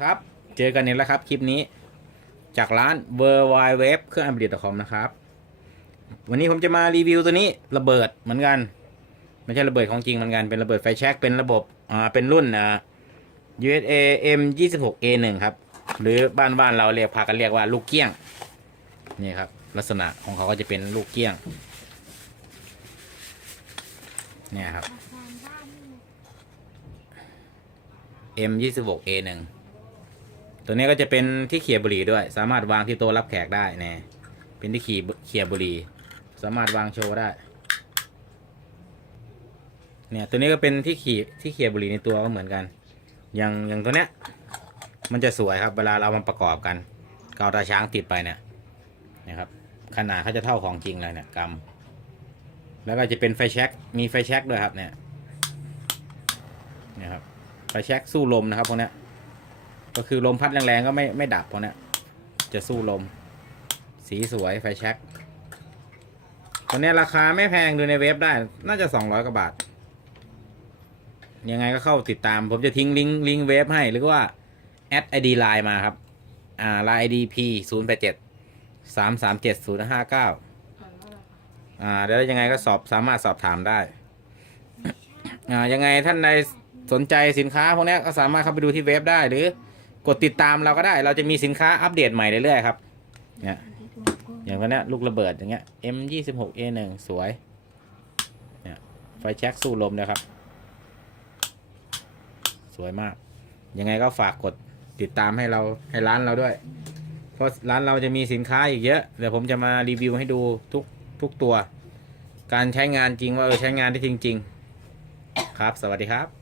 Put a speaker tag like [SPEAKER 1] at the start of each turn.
[SPEAKER 1] ครับ เจอกันอีกแล้วครับ คลิปนี้ จากร้าน w w w เครื่องอัปเดต .com นะครับ วันนี้ผมจะมารีวิวตัวนี้ระเบิดเหมือนกัน ไม่ใช่ระเบิดของจริงเหมือนกันเป็นระเบิดไฟแช็กเป็นระบบอ่าเป็นรุ่นอ่า USA M 2 6 A 1ครับ หรือบ้านบ้านเราเรียกพากันเรียกว่าลูกเกี้ยง นี่ครับ ลักษณะของเขาก็จะเป็นลูกเกี้ยง เนี่ยครับ M 2 6 A 1 ตัวนี้ก็จะเป็นที่เขี่ยบุหรี่ด้วย สามารถวางที่โต๊ะรับแขกได้น่เป็นที่ขี่เขี่ยบุหรี่ สามารถวางโชว์ได้ เนี่ยตัวนี้ก็เป็นที่ขี่ที่เขี่ยบุหรี่ในตัวก็เหมือนกัน อย่างอย่างตัวเนี้ย มันจะสวยครับเวลาเรามาประกอบกันกาวตาช้างติดไปเนี่ยนะครับ ขนาดเขาจะเท่าของจริงเลยเนี่ยกำแล้วก็จะเป็นไฟแช็กมีไฟแช็กด้วยครับเนี่ยนี่ยครับไฟแช็กสู้ลมนะครับพวกเนี้ย ก็คือลมพัดแรงๆก็ไม่ไม่ดับเพวกเนี้ยจะสู้ลม สีสวยไฟแช็กตัวเนี้ยราคาไม่แพงดูในเว็บได้ น่าจะสองร้อยกว่าบาท ยังไงก็เข้าติดตาม ผมจะทิ้งลิงก์ลิงก์เว็บให้หรือว่าแอดไอดีไลน์มาครับ อ่าไลน์ไอดีพีศูนย์แปดเจ็ดสามสามเจ็ดศูนย์ห้าเก้าอ่าแล้วยังไงก็สอบสามารถสอบถามได้ อ่ายังไงท่านใดสนใจสินค้าพวกเนี้ยก็สามารถเข้าไปดูที่เว็บได้หรือ กดติดตามเราก็ได้ เราจะมีสินค้าอัปเดตใหม่เรื่อยๆครับเนี่ยอย่างวันเนี้ยลูกระเบิดอย่างเงี้ย M ยี่สิบหก A หนึ่งสวยเนี่ยไฟแช็กสู้ลมนะครับ สวยมาก ยังไงก็ฝากกดติดตามให้เราให้ร้านเราด้วย เพราะร้านเราจะมีสินค้าอีกเยอะ เดี๋ยวผมจะมารีวิวให้ดูทุกทุกตัว การใช้งานจริงว่าเออใช้งานได้จริง ๆ ครับ สวัสดีครับ